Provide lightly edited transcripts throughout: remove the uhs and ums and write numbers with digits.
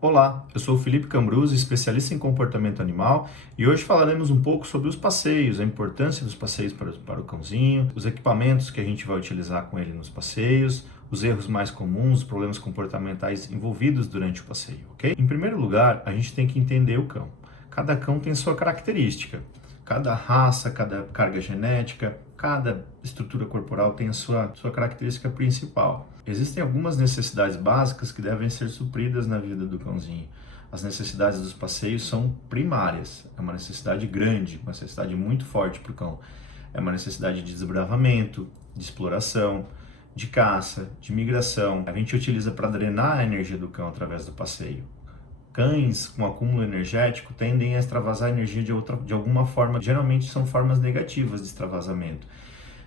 Olá, eu sou o Felipe Cambruzzi, especialista em comportamento animal, e hoje falaremos um pouco sobre os passeios, a importância dos passeios para o cãozinho, os equipamentos que a gente vai utilizar com ele nos passeios, os erros mais comuns, os problemas comportamentais envolvidos durante o passeio, ok? Em primeiro lugar, a gente tem que entender o cão. Cada cão tem sua característica, cada raça, cada carga genética, cada estrutura corporal tem a sua característica principal. Existem algumas necessidades básicas que devem ser supridas na vida do cãozinho. As necessidades dos passeios são primárias. É uma necessidade grande, uma necessidade muito forte para o cão. É uma necessidade de desbravamento, de exploração, de caça, de migração. A gente utiliza para drenar a energia do cão através do passeio. Cães com acúmulo energético tendem a extravasar energia de alguma forma. Geralmente são formas negativas de extravasamento.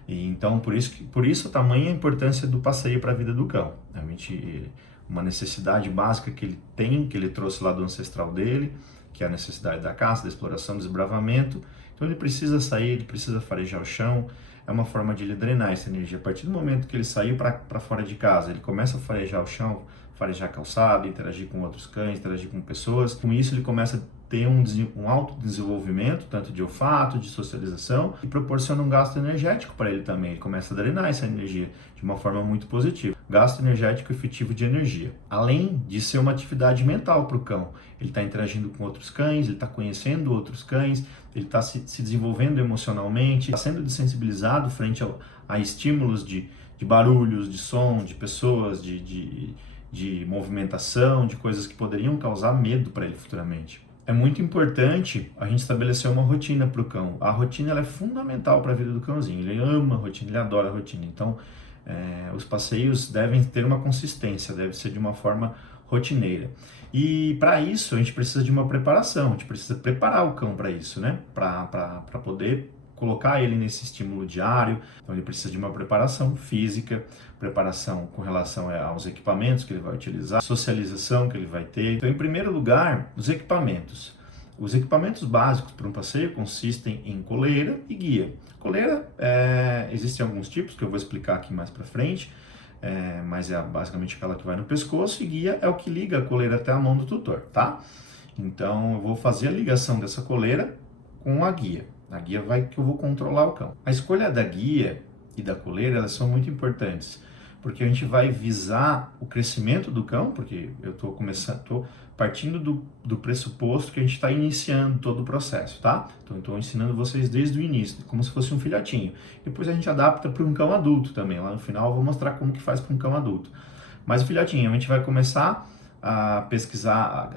E então, por isso a tamanha importância do passeio para a vida do cão. Realmente, uma necessidade básica que ele tem, que ele trouxe lá do ancestral dele, que é a necessidade da caça, da exploração, do desbravamento. Então ele precisa sair, ele precisa farejar o chão, é uma forma de ele drenar essa energia. A partir do momento que ele saiu para fora de casa, ele começa a farejar o chão, farejar a calçada, interagir com outros cães, interagir com pessoas. Com isso ele começa a ter um autodesenvolvimento, tanto de olfato, de socialização, e proporciona um gasto energético para ele também. Ele começa a drenar essa energia de uma forma muito positiva. Gasto energético efetivo de energia. Além de ser uma atividade mental para o cão, ele está interagindo com outros cães, ele está conhecendo outros cães, ele está se desenvolvendo emocionalmente, está sendo desensibilizado frente a estímulos de barulhos, de som, de pessoas, de movimentação, de coisas que poderiam causar medo para ele futuramente. É muito importante a gente estabelecer uma rotina para o cão. A rotina ela é fundamental para a vida do cãozinho. Ele ama a rotina, ele adora a rotina. Então, os passeios devem ter uma consistência, deve ser de uma forma rotineira. E para isso, a gente precisa de uma preparação, a gente precisa preparar o cão para isso, né? Para poder colocar ele nesse estímulo diário. Então ele precisa de uma preparação física, preparação com relação aos equipamentos que ele vai utilizar, socialização que ele vai ter. Então, em primeiro lugar, os equipamentos. Os equipamentos básicos para um passeio consistem em coleira e guia. Coleira, existem alguns tipos que eu vou explicar aqui mais para frente, mas é basicamente aquela que vai no pescoço, e guia é o que liga a coleira até a mão do tutor, tá? Então eu vou fazer a ligação dessa coleira com a guia. A guia vai que eu vou controlar o cão. A escolha da guia e da coleira, elas são muito importantes, porque a gente vai visar o crescimento do cão, porque eu estou partindo do pressuposto que a gente está iniciando todo o processo, tá? Então eu estou ensinando vocês desde o início, como se fosse um filhotinho. Depois a gente adapta para um cão adulto também. Lá no final eu vou mostrar como que faz para um cão adulto. Mas o filhotinho, a gente vai começar a pesquisar,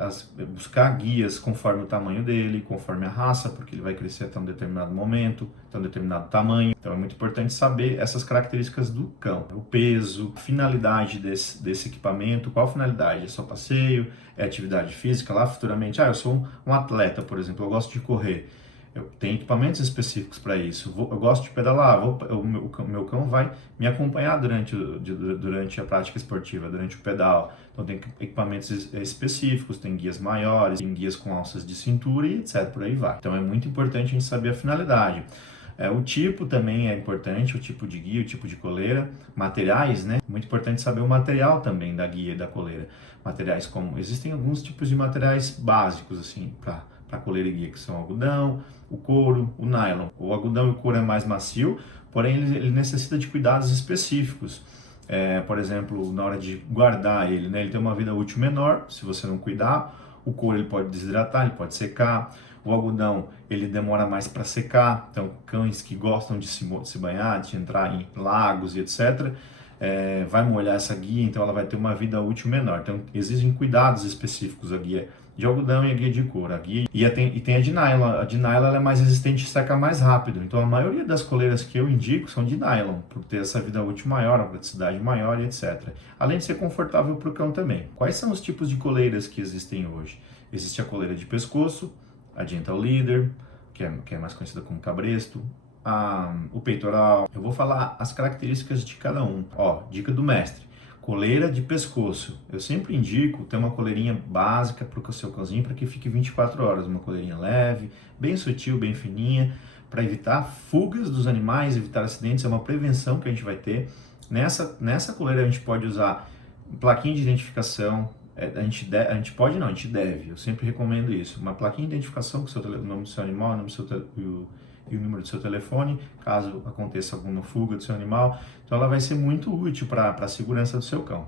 buscar guias conforme o tamanho dele, conforme a raça, porque ele vai crescer até um determinado momento, até um determinado tamanho. Então é muito importante saber essas características do cão. O peso, a finalidade desse equipamento, qual a finalidade? É só passeio? É atividade física? Lá futuramente, eu sou um atleta, por exemplo, eu gosto de correr. Eu tenho equipamentos específicos para isso. Eu gosto de pedalar. O meu cão vai me acompanhar durante a prática esportiva, durante o pedal. Então tem equipamentos específicos, tem guias maiores, tem guias com alças de cintura e etc. Por aí vai. Então é muito importante a gente saber a finalidade. O tipo também é importante, o tipo de guia, o tipo de coleira, materiais, né? Muito importante saber o material também da guia e da coleira. Materiais como... Existem alguns tipos de materiais básicos, assim, para coleira e guia, que são o algodão, o couro, o nylon. O algodão e o couro é mais macio, porém ele necessita de cuidados específicos. Por exemplo, na hora de guardar ele, né? Ele tem uma vida útil menor, se você não cuidar. O couro ele pode desidratar, ele pode secar. O algodão ele demora mais para secar, então cães que gostam de se banhar, de entrar em lagos e etc., vai molhar essa guia, então ela vai ter uma vida útil menor. Então exigem cuidados específicos a guia de algodão e a guia de couro. Tem a de nylon. A de nylon ela é mais resistente e seca mais rápido. Então a maioria das coleiras que eu indico são de nylon, por ter essa vida útil maior, uma praticidade maior e etc. Além de ser confortável para o cão também. Quais são os tipos de coleiras que existem hoje? Existe a coleira de pescoço, a Gentle Leader, que é mais conhecida como cabresto, o peitoral. Eu vou falar as características de cada um. Dica do mestre. Coleira de pescoço. Eu sempre indico ter uma coleirinha básica para o seu cãozinho para que fique 24 horas. Uma coleirinha leve, bem sutil, bem fininha, para evitar fugas dos animais, evitar acidentes. É uma prevenção que a gente vai ter. Nessa coleira a gente pode usar plaquinha de identificação, a gente pode não, a gente deve, eu sempre recomendo isso, uma plaquinha de identificação com o nome do seu animal, o nome do seu e o número do seu telefone, caso aconteça alguma fuga do seu animal. Então ela vai ser muito útil para a segurança do seu cão,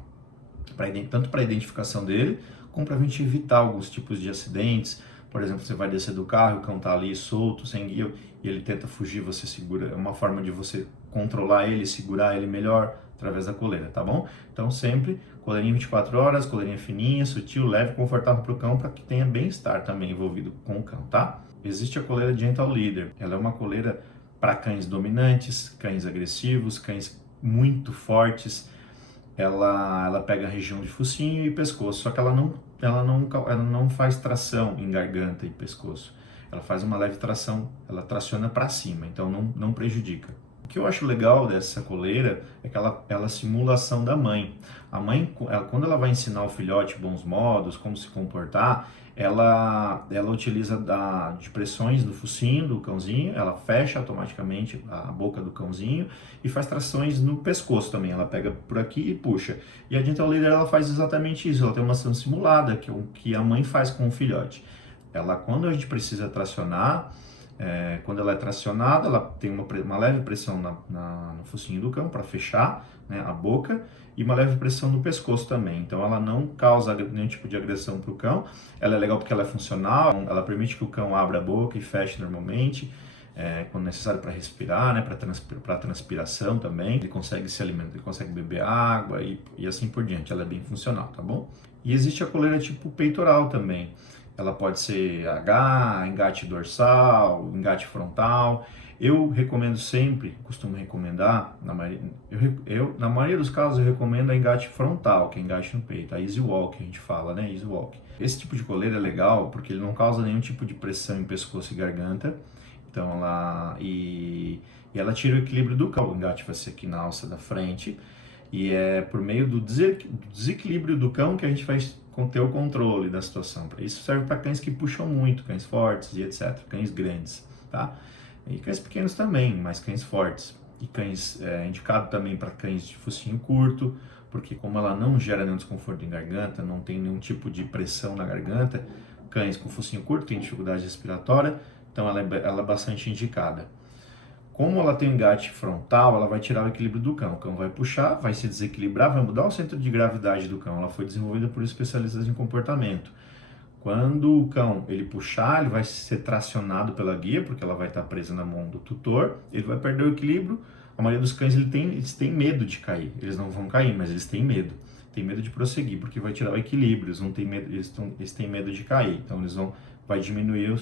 tanto para a identificação dele, como para a gente evitar alguns tipos de acidentes. Por exemplo, você vai descer do carro, o cão está ali solto, sem guia, e ele tenta fugir, você segura. É uma forma de você controlar ele, segurar ele melhor através da coleira, tá bom? Então sempre coleirinha 24 horas, coleirinha fininha, sutil, leve, confortável para o cão, para que tenha bem-estar também envolvido com o cão, tá? Existe a coleira Gentle Leader. Ela é uma coleira para cães dominantes, cães agressivos, cães muito fortes. Ela pega a região de focinho e pescoço, só que ela não faz tração em garganta e pescoço. Ela faz uma leve tração, ela traciona para cima, então não prejudica. O que eu acho legal dessa coleira é que ela simula a ação da mãe. A mãe, quando ela vai ensinar o filhote bons modos, como se comportar, ela utiliza de pressões no focinho do cãozinho, ela fecha automaticamente a boca do cãozinho e faz trações no pescoço também. Ela pega por aqui e puxa. E a Gentle Leader ela faz exatamente isso, ela tem uma ação simulada, que é o que a mãe faz com o filhote. Quando a gente precisa tracionar, quando ela é tracionada, ela tem uma leve pressão no focinho do cão para fechar, né, a boca, e uma leve pressão no pescoço também. Então ela não causa nenhum tipo de agressão para o cão. Ela é legal porque ela é funcional, ela permite que o cão abra a boca e feche normalmente, quando necessário para respirar, né, para transpiração também. Ele consegue se alimentar, ele consegue beber água e assim por diante. Ela é bem funcional, tá bom? E existe a coleira tipo peitoral também. Ela pode ser H, engate dorsal, engate frontal. Eu recomendo sempre, costumo recomendar, na maioria dos casos eu recomendo a engate frontal, que é engate no peito, a Easy Walk, a gente fala, né, Easy Walk. Esse tipo de coleira é legal porque ele não causa nenhum tipo de pressão em pescoço e garganta, então ela tira o equilíbrio do cão. O engate vai ser aqui na alça da frente, e é por meio do desequilíbrio do cão que a gente vai ter o controle da situação. Isso serve para cães que puxam muito, cães fortes e etc, cães grandes, tá? E cães pequenos também, mas cães fortes. E cães indicado também para cães de focinho curto, porque como ela não gera nenhum desconforto em garganta, não tem nenhum tipo de pressão na garganta, cães com focinho curto têm dificuldade respiratória, então ela é bastante indicada. Como ela tem um engate frontal, ela vai tirar o equilíbrio do cão. O cão vai puxar, vai se desequilibrar, vai mudar o centro de gravidade do cão. Ela foi desenvolvida por especialistas em comportamento. Quando o cão ele puxar, ele vai ser tracionado pela guia, porque ela vai estar presa na mão do tutor, ele vai perder o equilíbrio. A maioria dos cães eles têm medo de cair. Eles não vão cair, mas eles têm medo. Tem medo de prosseguir, porque vai tirar o equilíbrio. Eles não têm medo, eles têm medo de cair. Então vai diminuir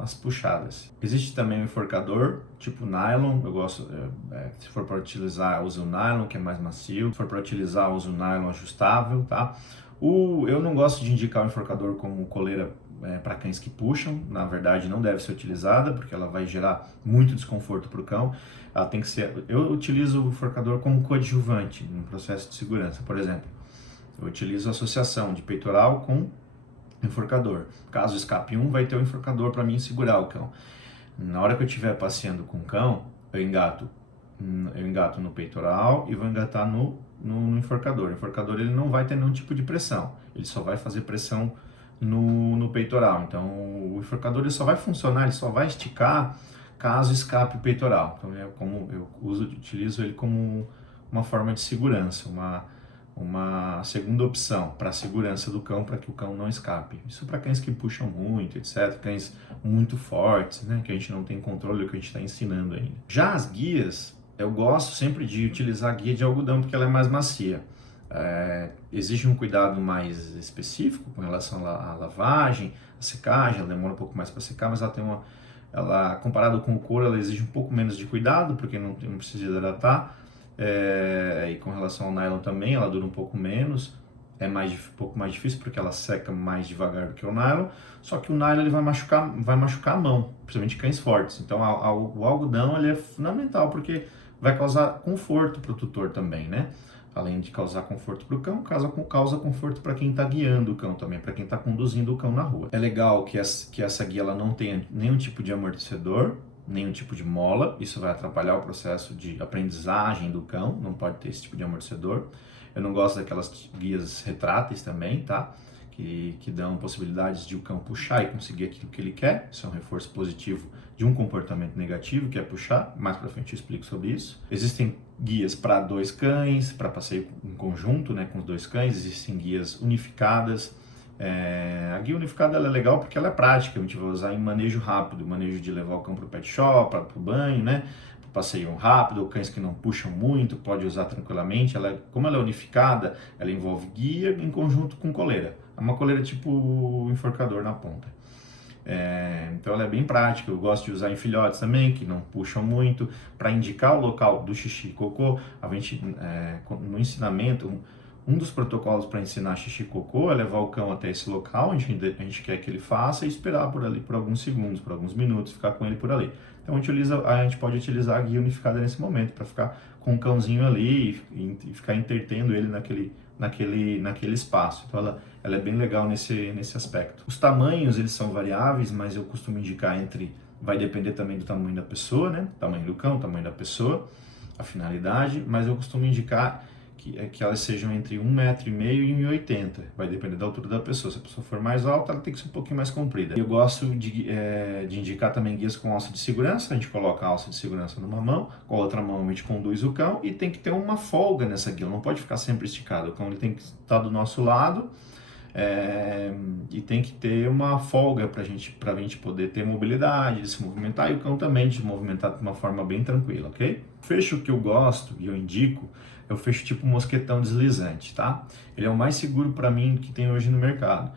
as puxadas. Existe também o enforcador, tipo nylon. Eu gosto, se for para utilizar, uso o nylon, que é mais macio. Se for para utilizar, uso o nylon ajustável, tá? Eu não gosto de indicar o enforcador como coleira para cães que puxam. Na verdade, não deve ser utilizada, porque ela vai gerar muito desconforto para o cão. Ela tem que ser. Eu utilizo o enforcador como coadjuvante no processo de segurança. Por exemplo, eu utilizo a associação de peitoral com enforcador. Caso escape vai ter o enforcador para mim segurar o cão. Na hora que eu estiver passeando com o cão, eu engato no peitoral e vou engatar no enforcador. O enforcador ele não vai ter nenhum tipo de pressão, ele só vai fazer pressão no peitoral. Então o enforcador ele só vai funcionar, ele só vai esticar caso escape o peitoral. Então eu utilizo ele como uma forma de segurança, uma segunda opção para a segurança do cão, para que o cão não escape. Isso para cães que puxam muito, etc. Cães muito fortes, né, que a gente não tem controle do que a gente está ensinando ainda. Já as guias, eu gosto sempre de utilizar a guia de algodão, porque ela é mais macia. Exige um cuidado mais específico com relação à lavagem, à secagem. Ela demora um pouco mais para secar, mas ela comparado com o couro, ela exige um pouco menos de cuidado, porque não precisa hidratar. E com relação ao nylon também, ela dura um pouco menos, um pouco mais difícil porque ela seca mais devagar do que o nylon, só que o nylon ele vai machucar a mão, principalmente cães fortes. Então o algodão ele é fundamental porque vai causar conforto para o tutor também, né? Além de causar conforto para o cão, causa conforto para quem está guiando o cão também, para quem está conduzindo o cão na rua. É legal que essa guia ela não tenha nenhum tipo de amortecedor, nenhum tipo de mola. Isso vai atrapalhar o processo de aprendizagem do cão, não pode ter esse tipo de amortecedor. Eu não gosto daquelas guias retráteis também, tá? que dão possibilidades de o cão puxar e conseguir aquilo que ele quer. Isso é um reforço positivo de um comportamento negativo, que é puxar. Mais para frente eu explico sobre isso. Existem guias para 2 cães, para passeio em conjunto, né, com os 2 cães. Existem guias unificadas. A guia unificada ela é legal porque ela é prática. A gente vai usar em manejo rápido, manejo de levar o cão para o pet shop, para o banho, né? Passeio rápido, cães que não puxam muito, pode usar tranquilamente. Como ela é unificada, ela envolve guia em conjunto com coleira. É uma coleira tipo enforcador na ponta. Então ela é bem prática. Eu gosto de usar em filhotes também, que não puxam muito, para indicar o local do xixi e cocô. A gente, no ensinamento, um dos protocolos para ensinar xixi e cocô é levar o cão até esse local onde a gente quer que ele faça e esperar por ali por alguns segundos, por alguns minutos, ficar com ele por ali. Então a gente pode utilizar a guia unificada nesse momento para ficar com o cãozinho ali e ficar entretendo ele naquele espaço. Então ela é bem legal nesse aspecto. Os tamanhos eles são variáveis, mas eu costumo indicar vai depender também do tamanho da pessoa, né? Tamanho do cão, tamanho da pessoa, a finalidade, mas eu costumo indicar que elas sejam entre 1,5 m e 1,80 m. Vai depender da altura da pessoa. Se a pessoa for mais alta, ela tem que ser um pouquinho mais comprida. Eu gosto de indicar também guias com alça de segurança. A gente coloca a alça de segurança numa mão, com a outra mão a gente conduz o cão e tem que ter uma folga nessa guia. Não pode ficar sempre esticado. O cão ele tem que estar do nosso lado e tem que ter uma folga para a gente poder ter mobilidade, de se movimentar e o cão também de se movimentar de uma forma bem tranquila, ok? O fecho que eu gosto e eu indico é o fecho tipo mosquetão deslizante, tá? Ele é o mais seguro para mim que tem hoje no mercado.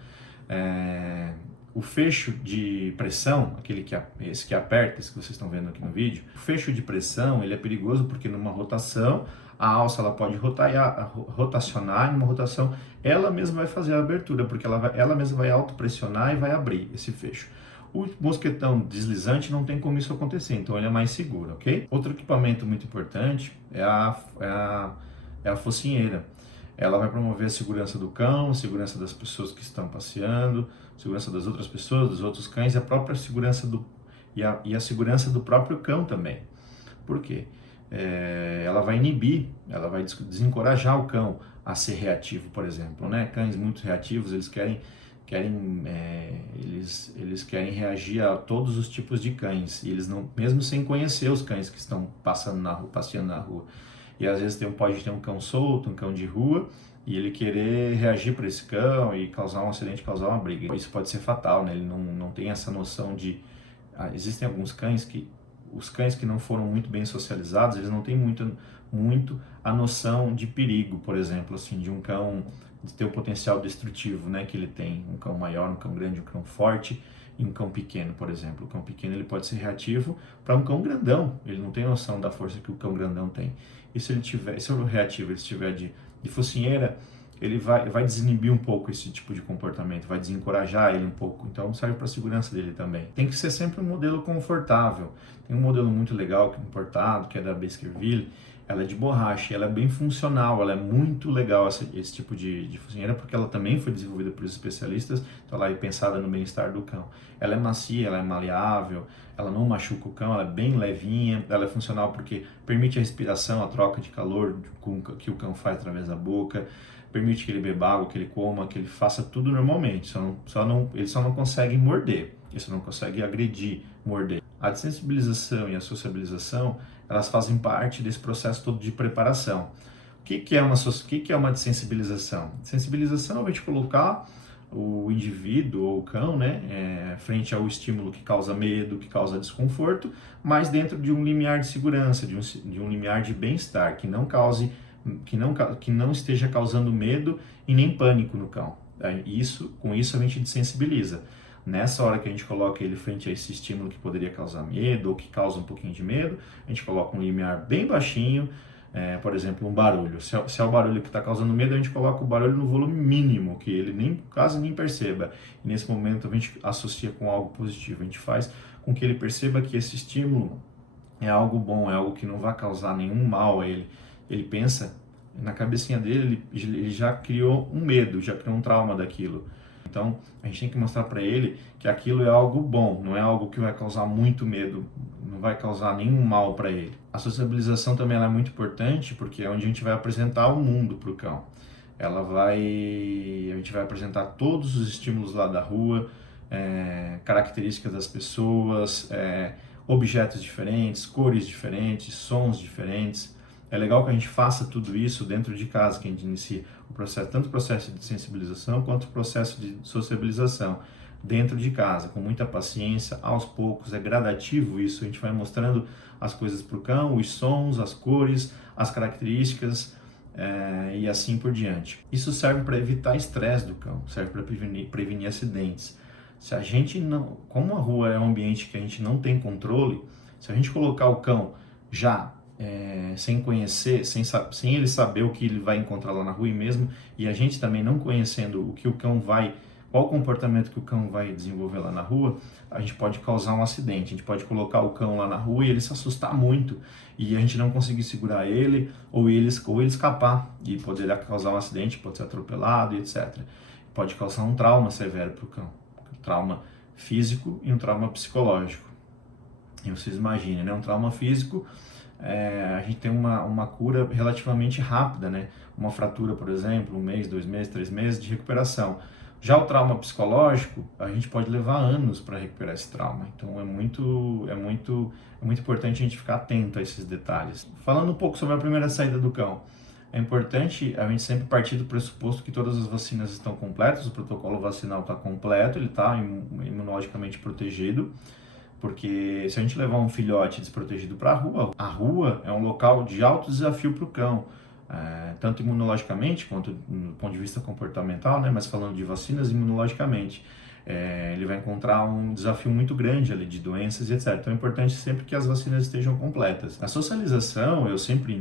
O fecho de pressão, esse que aperta, esse que vocês estão vendo aqui no vídeo, o fecho de pressão ele é perigoso porque numa rotação a alça ela pode rotacionar, numa rotação ela mesma vai fazer a abertura, porque ela mesma vai autopressionar e vai abrir esse fecho. O mosquetão deslizante não tem como isso acontecer, então ele é mais seguro, ok? Outro equipamento muito importante é a focinheira. Ela vai promover a segurança do cão, a segurança das pessoas que estão passeando, a segurança das outras pessoas, dos outros cães e a própria segurança e a segurança do próprio cão também. Por quê? Ela vai inibir, ela vai desencorajar o cão a ser reativo, por exemplo, né? Cães muito reativos, eles querem reagir a todos os tipos de cães, e eles não, mesmo sem conhecer os cães que estão passeando na rua. E às vezes pode ter um cão solto, um cão de rua, e ele querer reagir para esse cão e causar um acidente, causar uma briga. Isso pode ser fatal, né? Ele não tem essa noção de... existem alguns cães os cães que não foram muito bem socializados, eles não têm muito a noção de perigo, por exemplo, assim, de um cão de ter o potencial destrutivo, né, que ele tem, um cão maior, um cão grande, um cão forte e um cão pequeno, por exemplo. O cão pequeno ele pode ser reativo para um cão grandão, ele não tem noção da força que o cão grandão tem. E se o reativo ele estiver de focinheira, ele vai desinibir um pouco esse tipo de comportamento, vai desencorajar ele um pouco, então serve para a segurança dele também. Tem que ser sempre um modelo confortável. Tem um modelo muito legal que é importado, que é da Baskerville. Ela é de borracha, ela é bem funcional, ela é muito legal esse tipo de focinheira, porque ela também foi desenvolvida por especialistas, então ela é pensada no bem-estar do cão. Ela é macia, ela é maleável, ela não machuca o cão, ela é bem levinha, ela é funcional porque permite a respiração, a troca de calor que o cão faz através da boca, permite que ele beba água, que ele coma, que ele faça tudo normalmente, ele só não consegue morder, ele só não consegue agredir, morder. A desensibilização e a sociabilização, elas fazem parte desse processo todo de preparação. O que é uma desensibilização? Sensibilização é a gente colocar o indivíduo ou o cão, né, frente ao estímulo que causa medo, que causa desconforto, mas dentro de um limiar de segurança, de um limiar de bem-estar, que não esteja causando medo e nem pânico no cão. Com isso a gente desensibiliza. Nessa hora que a gente coloca ele frente a esse estímulo que poderia causar medo ou que causa um pouquinho de medo, a gente coloca um limiar bem baixinho, por exemplo, um barulho. Se é o barulho que está causando medo, a gente coloca o barulho no volume mínimo, que ele quase nem perceba. E nesse momento a gente associa com algo positivo, a gente faz com que ele perceba que esse estímulo é algo bom, é algo que não vai causar nenhum mal a ele. Ele pensa, na cabecinha dele, ele já criou um medo, já criou um trauma daquilo. Então, a gente tem que mostrar para ele que aquilo é algo bom, não é algo que vai causar muito medo, não vai causar nenhum mal para ele. A sociabilização também é muito importante, porque é onde a gente vai apresentar o mundo para o cão. A gente vai apresentar todos os estímulos lá da rua, características das pessoas, objetos diferentes, cores diferentes, sons diferentes. É legal que a gente faça tudo isso dentro de casa, que a gente inicie o processo, tanto o processo de sensibilização quanto o processo de sociabilização dentro de casa, com muita paciência, aos poucos, é gradativo isso, a gente vai mostrando as coisas para o cão, os sons, as cores, as características, e assim por diante. Isso serve para evitar estresse do cão, serve para prevenir acidentes. Se a gente não, como a rua é um ambiente que a gente não tem controle, se a gente colocar o cão já sem conhecer, sem ele saber o que ele vai encontrar lá na rua, e a gente também não conhecendo o que o cão vai, qual o comportamento que o cão vai desenvolver lá na rua, a gente pode causar um acidente. A gente pode colocar o cão lá na rua e ele se assustar muito e a gente não conseguir segurar ele ou ele escapar e poder causar um acidente, pode ser atropelado e etc. Pode causar um trauma severo para o cão, um trauma físico e um trauma psicológico. E vocês imaginem, né? Um trauma físico, a gente tem uma cura relativamente rápida, né? Uma fratura, por exemplo, 1 mês, 2 meses, 3 meses de recuperação. Já o trauma psicológico, a gente pode levar anos para recuperar esse trauma. Então é muito importante a gente ficar atento a esses detalhes. Falando um pouco sobre a primeira saída do cão, é importante a gente sempre partir do pressuposto que todas as vacinas estão completas, o protocolo vacinal está completo, ele está imunologicamente protegido, porque se a gente levar um filhote desprotegido para a rua é um local de alto desafio para o cão. Tanto imunologicamente quanto do ponto de vista comportamental, né? Mas falando de vacinas, imunologicamente, ele vai encontrar um desafio muito grande ali de doenças e etc. Então é importante sempre que as vacinas estejam completas. Na socialização, eu sempre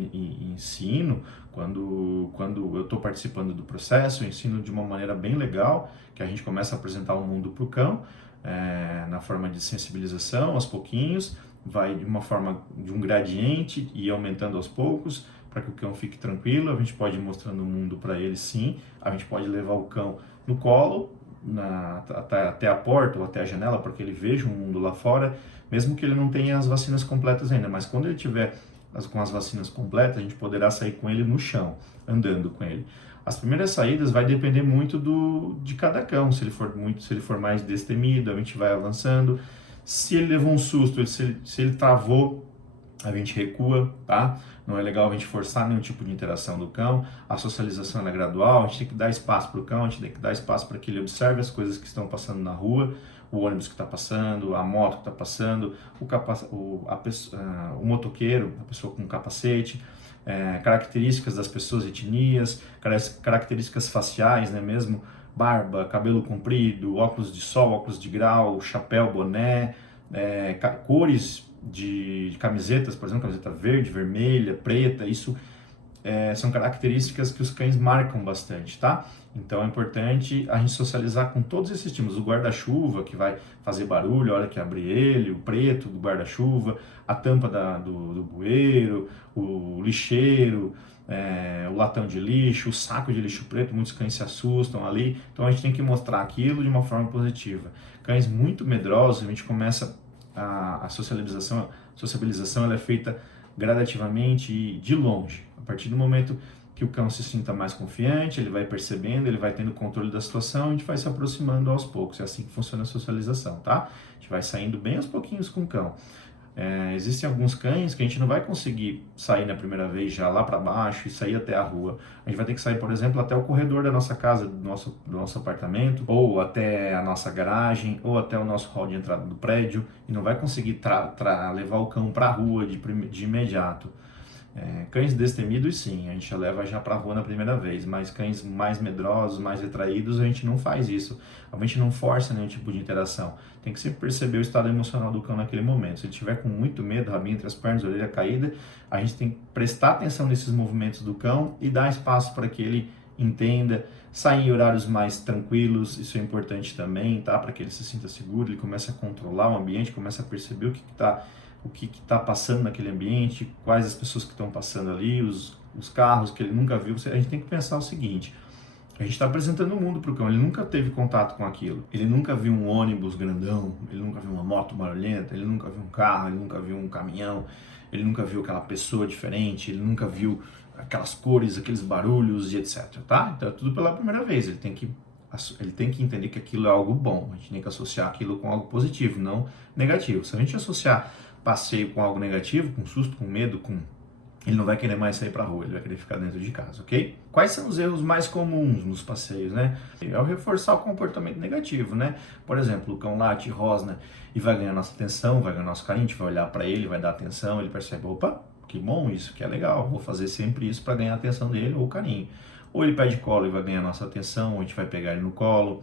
ensino, quando eu estou participando do processo, eu ensino de uma maneira bem legal, que a gente começa a apresentar o mundo para o cão, na forma de sensibilização, aos pouquinhos, vai de um gradiente e aumentando aos poucos, para que o cão fique tranquilo. A gente pode ir mostrando o mundo para ele, sim. A gente pode levar o cão no colo, até a porta ou até a janela, para que ele veja o mundo lá fora, mesmo que ele não tenha as vacinas completas ainda. Mas quando ele tiver com as vacinas completas, a gente poderá sair com ele no chão, andando com ele. As primeiras saídas vai depender muito de cada cão. Se ele for mais destemido, a gente vai avançando. Se ele levou um susto, se ele travou, a gente recua, tá? Não é legal a gente forçar nenhum tipo de interação do cão. A socialização é gradual, a gente tem que dar espaço para o cão, a gente tem que dar espaço para que ele observe as coisas que estão passando na rua, o ônibus que está passando, a moto que está passando, o motoqueiro, a pessoa com capacete, características das pessoas, etnias, características faciais, né, mesmo barba, cabelo comprido, óculos de sol, óculos de grau, chapéu, boné, cores de camisetas, por exemplo, camiseta verde, vermelha, preta, isso são características que os cães marcam bastante, tá? Então é importante a gente socializar com todos esses estímulos. O guarda-chuva, que vai fazer barulho a hora que abrir ele, o preto do guarda-chuva, a tampa do bueiro, o lixeiro, o latão de lixo, o saco de lixo preto, muitos cães se assustam ali, então a gente tem que mostrar aquilo de uma forma positiva. Cães muito medrosos, a gente começa a sociabilização ela é feita gradativamente e de longe. A partir do momento que o cão se sinta mais confiante, ele vai percebendo, ele vai tendo controle da situação, a gente vai se aproximando aos poucos. É assim que funciona a socialização, tá? A gente vai saindo bem aos pouquinhos com o cão. Existem alguns cães que a gente não vai conseguir sair na primeira vez já lá para baixo e sair até a rua. A gente vai ter que sair, por exemplo, até o corredor da nossa casa, do nosso apartamento, ou até a nossa garagem, ou até o nosso hall de entrada do prédio, e não vai conseguir levar o cão para a rua de imediato. Cães destemidos, sim, a gente leva já para a rua na primeira vez, mas cães mais medrosos, mais retraídos, a gente não faz isso. A gente não força nenhum tipo de interação. Tem que sempre perceber o estado emocional do cão naquele momento. Se ele estiver com muito medo, rabinho entre as pernas, orelha caída, a gente tem que prestar atenção nesses movimentos do cão e dar espaço para que ele entenda, sair em horários mais tranquilos, isso é importante também, tá? Para que ele se sinta seguro, ele comece a controlar o ambiente, comece a perceber o que está passando naquele ambiente, quais as pessoas que estão passando ali, os carros que ele nunca viu. A gente tem que pensar o seguinte: a gente está apresentando o mundo para o cão, ele nunca teve contato com aquilo, ele nunca viu um ônibus grandão, ele nunca viu uma moto barulhenta, ele nunca viu um carro, ele nunca viu um caminhão, ele nunca viu aquela pessoa diferente, ele nunca viu aquelas cores, aqueles barulhos e etc, tá? Então é tudo pela primeira vez, ele tem que entender que aquilo é algo bom, a gente tem que associar aquilo com algo positivo, não negativo. Se a gente associar passeio com algo negativo, com susto, com medo, ele não vai querer mais sair para a rua, ele vai querer ficar dentro de casa, ok? Quais são os erros mais comuns nos passeios, né? É o reforçar o comportamento negativo, né? Por exemplo, o cão late, rosna e vai ganhar nossa atenção, vai ganhar nosso carinho, a gente vai olhar para ele, vai dar atenção, ele percebe, opa, que bom isso, que é legal, vou fazer sempre isso para ganhar a atenção dele ou o carinho. Ou ele pede colo e vai ganhar nossa atenção, ou a gente vai pegar ele no colo,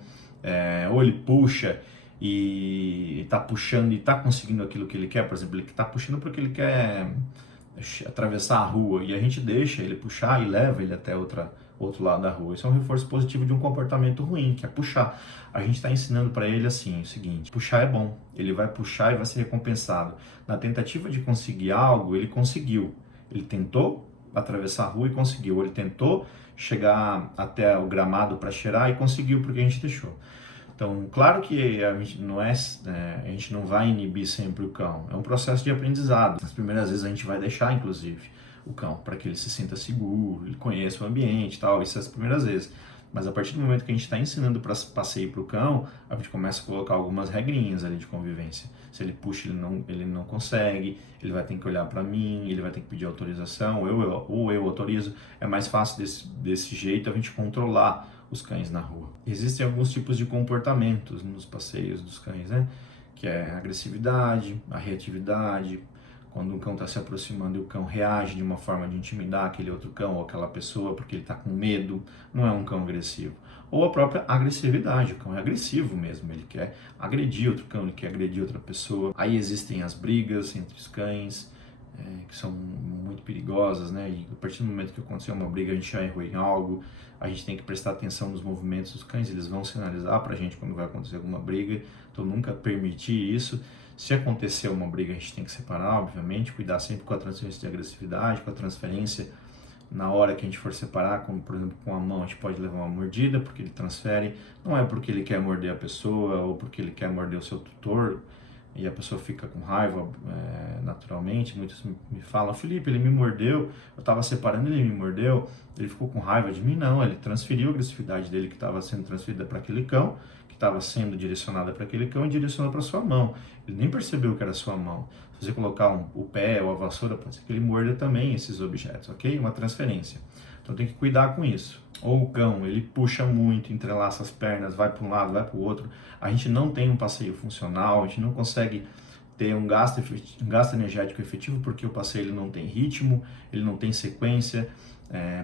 ou ele puxa e está puxando e está conseguindo aquilo que ele quer, por exemplo, ele está puxando porque ele quer atravessar a rua e a gente deixa ele puxar e leva ele até outro lado da rua. Isso é um reforço positivo de um comportamento ruim, que é puxar. A gente está ensinando para ele assim, o seguinte, puxar é bom, ele vai puxar e vai ser recompensado. Na tentativa de conseguir algo, ele conseguiu. Ele tentou atravessar a rua e conseguiu. Ele tentou chegar até o gramado para cheirar e conseguiu porque a gente deixou. Então, claro que a gente não vai inibir sempre o cão, é um processo de aprendizado. Nas primeiras vezes a gente vai deixar, inclusive, o cão para que ele se sinta seguro, ele conheça o ambiente e tal, isso é as primeiras vezes. Mas a partir do momento que a gente está ensinando para passeio para o cão, a gente começa a colocar algumas regrinhas ali de convivência. Se ele puxa, ele não consegue, ele vai ter que olhar para mim, ele vai ter que pedir autorização, ou eu autorizo. É mais fácil desse jeito a gente controlar os cães na rua. Existem alguns tipos de comportamentos nos passeios dos cães, né? Que é a agressividade, a reatividade, quando um cão está se aproximando e o cão reage de uma forma de intimidar aquele outro cão ou aquela pessoa porque ele está com medo, não é um cão agressivo. Ou a própria agressividade, o cão é agressivo mesmo, ele quer agredir outro cão, ele quer agredir outra pessoa. Aí existem as brigas entre os cães, que são muito perigosas, né? E a partir do momento que acontecer uma briga, a gente já errou em algo, a gente tem que prestar atenção nos movimentos dos cães, eles vão sinalizar pra gente quando vai acontecer alguma briga, então nunca permitir isso. Se acontecer uma briga, a gente tem que separar, obviamente, cuidar sempre com a transferência de agressividade, com a transferência na hora que a gente for separar, como por exemplo com a mão, a gente pode levar uma mordida, porque ele transfere, não é porque ele quer morder a pessoa ou porque ele quer morder o seu tutor, e a pessoa fica com raiva naturalmente. Muitos me falam, Felipe, ele me mordeu, eu estava separando, ele me mordeu, ele ficou com raiva de mim. Não, ele transferiu a agressividade dele que estava sendo transferida para aquele cão, que estava sendo direcionada para aquele cão e direcionou para sua mão. Ele nem percebeu que era sua mão. Se você colocar o pé ou a vassoura, pode ser que ele morda também esses objetos, ok? Uma transferência. Então tem que cuidar com isso. Ou o cão, ele puxa muito, entrelaça as pernas, vai para um lado, vai para o outro. A gente não tem um passeio funcional, a gente não consegue ter um gasto energético efetivo porque o passeio ele não tem ritmo, ele não tem sequência.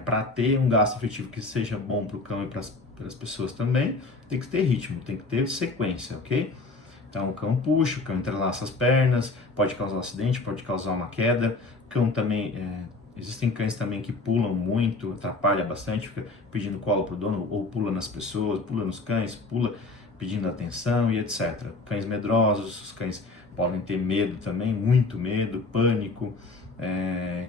Para ter um gasto efetivo que seja bom para o cão e para as pessoas também, tem que ter ritmo, tem que ter sequência, ok? Então o cão puxa, o cão entrelaça as pernas, pode causar um acidente, pode causar uma queda. O cão também... Existem cães também que pulam muito, atrapalha bastante, fica pedindo colo para o dono, ou pula nas pessoas, pula nos cães, pula pedindo atenção e etc. Cães medrosos, os cães podem ter medo também, muito medo, pânico,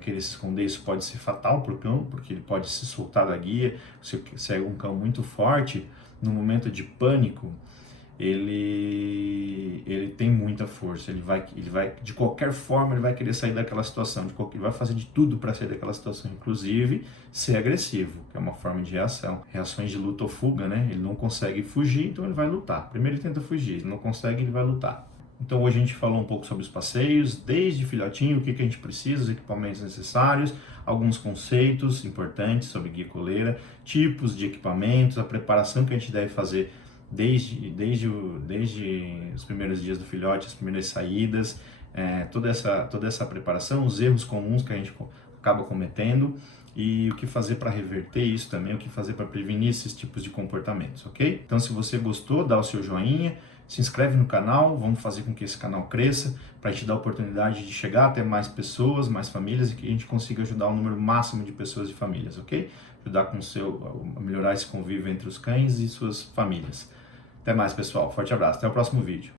querer se esconder. Isso pode ser fatal para o cão, porque ele pode se soltar da guia. Se é um cão muito forte, no momento de pânico, ele tem muita força, ele vai, de qualquer forma, ele vai querer sair daquela situação, ele vai fazer de tudo para sair daquela situação, inclusive ser agressivo, que é uma forma de reação. Reações de luta ou fuga, né? Ele não consegue fugir, então ele vai lutar. Primeiro ele tenta fugir, ele não consegue, ele vai lutar. Então hoje a gente falou um pouco sobre os passeios, desde filhotinho, o que a gente precisa, os equipamentos necessários, alguns conceitos importantes sobre guia coleira, tipos de equipamentos, a preparação que a gente deve fazer desde os primeiros dias do filhote, as primeiras saídas, toda essa preparação, os erros comuns que a gente acaba cometendo e o que fazer para reverter isso também, o que fazer para prevenir esses tipos de comportamentos, ok? Então, se você gostou, dá o seu joinha, se inscreve no canal, vamos fazer com que esse canal cresça, para a gente dar a oportunidade de chegar até mais pessoas, mais famílias e que a gente consiga ajudar o número máximo de pessoas e famílias, ok? Ajudar a melhorar esse convívio entre os cães e suas famílias. Até mais, pessoal. Forte abraço. Até o próximo vídeo.